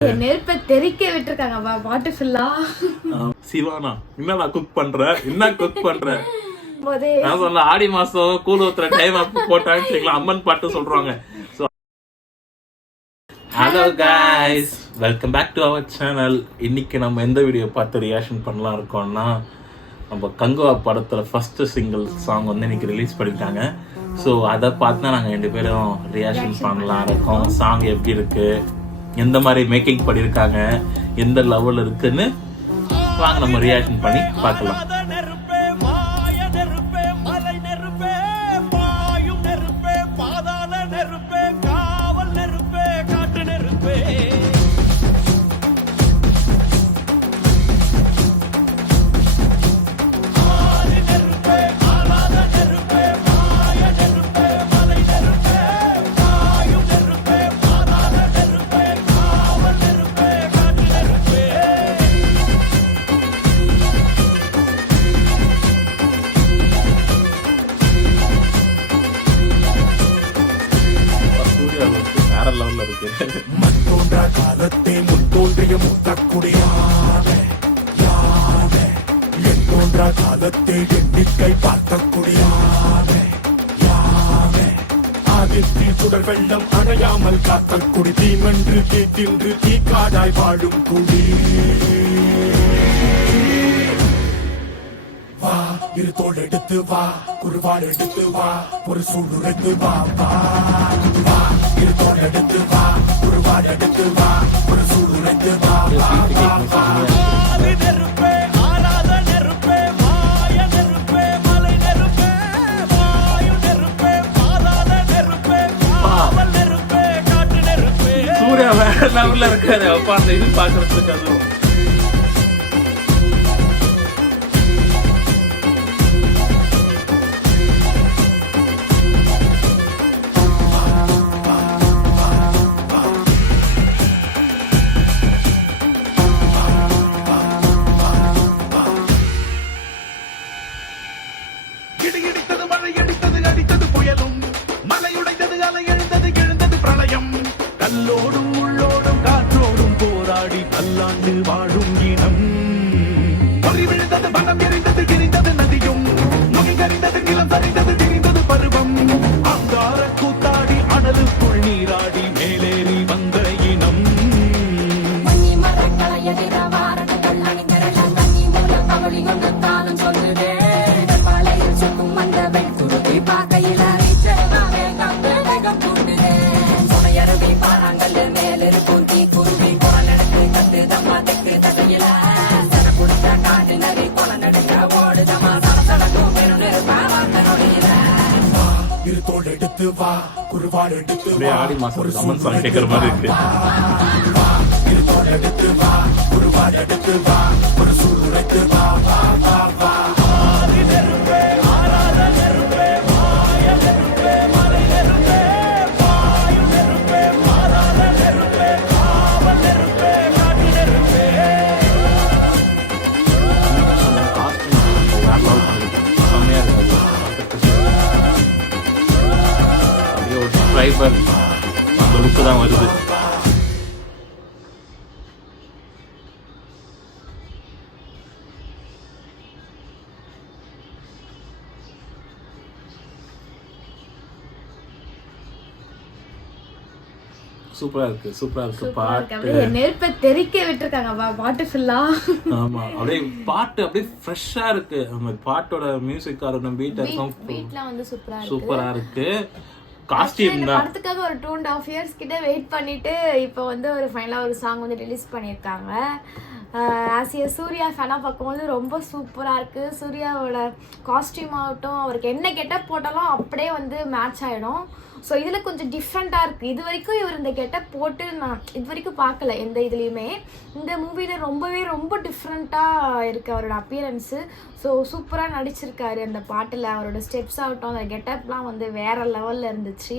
நெருப்பை தெறிக்க விட்டுருக்காங்க வாட்டர் ஃபுல்லா. சிவானா என்ன குக் பண்ற, என்ன குக் பண்ற? நான் சொல்ல ஆடி மாசம் கூழ் ஊத்துற டைம் போட்டான்னு அம்மன் பாட்டு சொல்றாங்க. Hello guys, welcome back to our channel. இன்னைக்கு நம்ம எந்த வீடியோ பார்த்து ரியாக்ஷன் பண்ணலாம் இருக்கோம்னா, நம்ம கங்குவா படத்துல ஃபர்ஸ்ட் சிங்கிள் சாங் வந்து இன்னைக்கு ரிலீஸ் பண்ணிட்டாங்க. ஸோ அதை பார்த்து தான் நாங்கள் 2 பேரும் ரியாக்ஷன் பண்ணலாம் இருக்கோம். சாங் எப்படி இருக்கு, எந்த மாதிரி மேக்கிங் பண்ணியிருக்காங்க, எந்த லெவல் இருக்குன்னு வாங்க நம்ம ரியாக்ஷன் பண்ணி பார்க்கலாம். மண்தோன்றா காலத்தை முன்தோன்றிய முத்தக்குடியாவே யாவே, எண்ணோன்றா காலத்தை எண்ணிக்கை பார்த்தக்குடியாவே யாவே, ஆதித்தில் சுடர் வெள்ளம் அணையாமல் காத்த குடி, தீமென்று தீ தின்று தீக்காடாய் வாழும் குடி. வா இரு தோள் எடுத்து வா, குருவாள் எடுத்து வா, ஒரு சூழ்நிலைத்து வா வா வா, இரு தோள் எடுத்து வா, குருவாள் எடுத்து வா, ஒரு சூழ்நிலைத்து வா வா வா வா. நெருப்பே ஆராத நெருப்பே, மாய நெருப்பே, மலை நெருப்பே, வாயு நெருப்பே, பாதாள நெருப்பே, காவல் நெருப்பே, காட்டு நெருப்பே. சூர்யா வேற லெவல்ல இருக்காரு. அப்பா அந்த இது பாக்குறதுக்கு அதுவும் கல்லோடும் உள்ளோடும் காற்றோடும் போராடி பல்லாண்டு வாழும் இனம். பொறி விழுந்தது, பணம் எரிந்தது, எரிந்தது நதியும், நுகி கரிந்தது, நிலம் சரிந்தது, திரிந்தது பருவம். அங்கார கூத்தாடி அனலுக்குள் நீராடி மேலேறி வந்த இனம். இரு தோள் எடுத்து வா, குருவாள் எடுத்து வா, ஆடி மாசம் அம்மன் சாங் கேட்கற மாதிரி இருக்கு. இரு தோள் எடுத்து வா, குருவாள் எடுத்து வா, ஒரு சூழ்நிலைத்து வா வா வா வா. நெருப்பே ஆராத நெருப்பே, மாய நெருப்பே, மலை நெருப்பே, வாயு நெருப்பே, பாதாள நெருப்பே, காவல் நெருப்பே, காட்டு நெருப்பே. அந்த லுக்கு தான் வருது. சூப்பரா இருக்கு, சூப்பரா இருக்கு பாட்டு. நெருப்பை தெறிக்க விட்டுருக்காங்க வாட்டர் ஃபுல்லா. ஆமா, அப்படியே பாட்டு அப்படியே ஃப்ரெஷ்ஷா இருக்கு. அந்த பாட்டோட மியூசிக் ஆரணும், பீட்லாம் வந்து சூப்பரா இருக்கு. காஸ்டியூம் தான் படத்துக்காக ஒரு 2.5 years கிட்ட வெயிட் பண்ணிட்டு இப்போ வந்து ஒரு ஃபைனலா ஒரு சாங் வந்து ரிலீஸ் பண்ணியிருக்காங்க. ஆஸ் ஏ சூர்யா ஃபேனாக பார்க்கும்போது ரொம்ப சூப்பராக இருக்குது. சூர்யாவோட காஸ்டியூம் ஆகட்டும், அவருக்கு என்ன கெட்டப் போட்டாலும் அப்படியே வந்து மேட்ச் ஆகிடும். ஸோ இதில் கொஞ்சம் டிஃப்ரெண்ட்டாக இருக்குது. இது வரைக்கும் இவர் இந்த கெட்டப் போட்டு நான் இது வரைக்கும் பார்க்கல எந்த இதுலேயுமே. இந்த மூவியில் ரொம்ப டிஃப்ரெண்ட்டாக இருக்குது அவரோட அப்பியரன்ஸு. ஸோ சூப்பராக நடிச்சிருக்காரு அந்த பாட்டில். அவரோட ஸ்டெப்ஸ் ஆகட்டும், அந்த கெட்டப்லாம் வந்து வேறு லெவலில் இருந்துச்சு.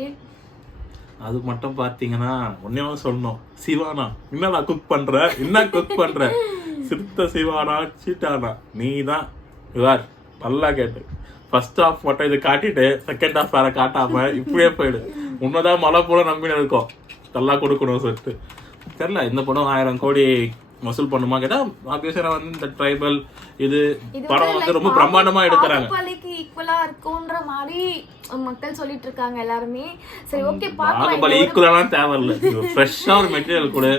அது மட்டும் பாத்தீங்கன்னா ஒன்னே சொல்லணும், சிவானா என்ன குக் பண்ற, என்ன குக் பண்ற, சிறுத்த சிவானா சீட்டானா நீ தான் இவார் நல்லா கேட்டு. ஃபர்ஸ்ட் ஹாஃப் மட்டும் இது காட்டிட்டு செகண்ட் ஹாஃப் வேற காட்டாம இப்படியே போயிடு. உன்னதான் மழை போல நம்பின இருக்கோம், நல்லா கொடுக்கணும் சொல்லிட்டு தெரியல இந்த படம் 1000 கோடி வசூல் பண்ணுமா கேட்டா ஆப்வியஸா வந்து இந்த ட்ரைபல் இது படம் வந்து ரொம்ப பிரம்மாண்டமா எடுக்கிறாங்க. பாகுபலிக்கு ஈக்குவலா இருக்கும்ன்ற மாதிரி மக்கள் சொல்லிட்டு இருக்காங்க எல்லாருமே. சரி ஓகே பாகுபலி ஈக்குவலாம் தேவையில்ல, ஃப்ரெஷ்ஷா ஒரு மெட்டீரியல் கூட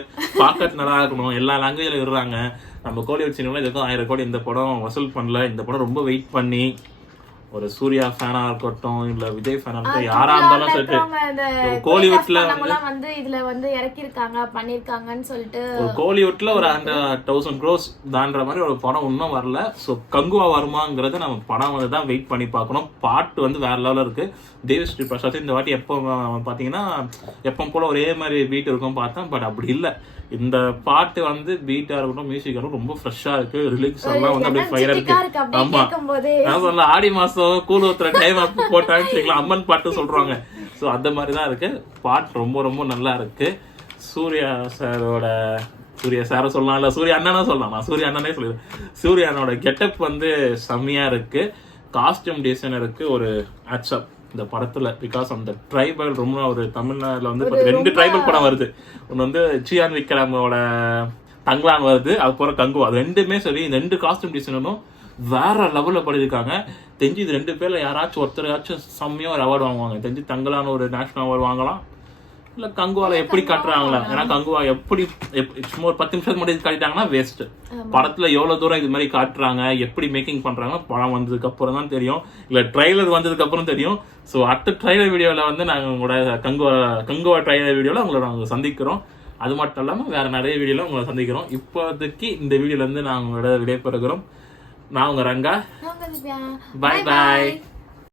பார்க்கறது நல்லா இருக்கணும். எல்லா லாங்குவேஜ்ல விடுறாங்க. நம்ம கோலிவுட் சினிமால இதுக்கும் 1000 கோடி இந்த படம் வசூல் பண்ணல. இந்த படம் ரொம்ப வெயிட் பண்ணி ஒரு சூர்யா ஃபேனா இருக்கட்டும் இல்ல விஜய் ஃபேனா இருக்கட்டும் யாரா இருந்தாலும் சரி கோலிவுட்ல வந்து இதுல வந்து இறக்கி இருக்காங்க பண்ணிருக்காங்கன்னு சொல்லிட்டு ஒரு கோலிவுட்ல ஒரு 100,000 crores தான்ற மாதிரி ஒரு படம் இன்னும் வரல. ஸோ கங்குவா வருமாங்கிறத நம்ம படம் வந்து தான் வெயிட் பண்ணி பார்க்கணும். பாட்டு வந்து வேற லெவலில் இருக்கு. தேவிஸ்ரீ பிரசாத் இந்த வாட்டி எப்போ பார்த்தீங்கன்னா எப்போ போல ஒரே மாதிரி பீட் இருக்கும் பார்த்தேன். பட் அப்படி இல்லை. இந்த பாட்டு வந்து பீட்டா இருக்கட்டும் மியூசிக் இருக்கட்டும் ரொம்ப ஃப்ரெஷ்ஷா இருக்கு. ரிலீக்ஸ் எல்லாம் வந்து அப்படியே ஃபயரா இருக்கு. ஆமா நான் சொல்ல ஆடி மாசம் கூழ் ஊத்துற டைம் அப்போ போட்டான்னு வச்சுக்கலாம் அம்மன் பாட்டு சொல்றாங்க. ஸோ அந்த மாதிரி தான் இருக்கு. பாட்டு ரொம்ப ரொம்ப நல்லா இருக்கு. சூர்யா சார சொல்லலாம் இல்ல சூர்யா அண்ணனா சொல்லலாம். நான் சூர்யா அண்ணனே சொல்லிடுறேன். சூர்யானோட கெட்டப் வந்து செம்மையா இருக்கு. காஸ்டியூம் டிசைனருக்கு ஒரு ஆட்சப் இந்த படத்துல. பிகாஸ் அந்த ட்ரைபல் ரொம்ப ஒரு தமிழ்நாடுல வந்து 2 ட்ரைபல் படம் வருது. ஒன்று வந்து சியான் விக்ரமோட தங்கலான் வருது, அதுக்கப்புறம் கங்குவா. அது ரெண்டுமே சரி. இந்த 2 காஸ்டியூம் டிசைனரும் வேற லெவலில் படிச்சிருக்காங்க. தெரிஞ்சு இது 2 பேர்ல யாராச்சும் ஒருத்தராச்சும் செம்மையா ஒரு அவார்டு வாங்குவாங்க. தெரிஞ்சு தங்கலான ஒரு நேஷனல் அவார்டு வாங்கலாம். இல்ல கங்குவால எப்படி காட்டுறாங்களா? ஏன்னா கங்குவா எப்படி சும்மா ஒரு 10 நிமிஷத்துக்கு மட்டும் காட்டிட்டாங்கன்னா வேஸ்ட். படத்துல எவ்வளவு தூரம் இது மாதிரி காட்டுறாங்க, எப்படி மேக்கிங் பண்றாங்க படம் வந்ததுக்கு அப்புறம் தான் தெரியும். இல்ல ட்ரைலர் வந்ததுக்கு அப்புறம் தெரியும். ஸோ அடுத்த ட்ரைலர் வீடியோல வந்து நாங்க உங்களோட கங்குவா ட்ரைலர் வீடியோல உங்களை நாங்கள் சந்திக்கிறோம். அது மட்டும் இல்லாம வேற நிறைய வீடியோல உங்களை சந்திக்கிறோம். இப்போதைக்கு இந்த வீடியோல இருந்து நாங்க உங்களோட விடைபெறுகிறோம். நான் உங்க ரங்கா. பாய் பாய்.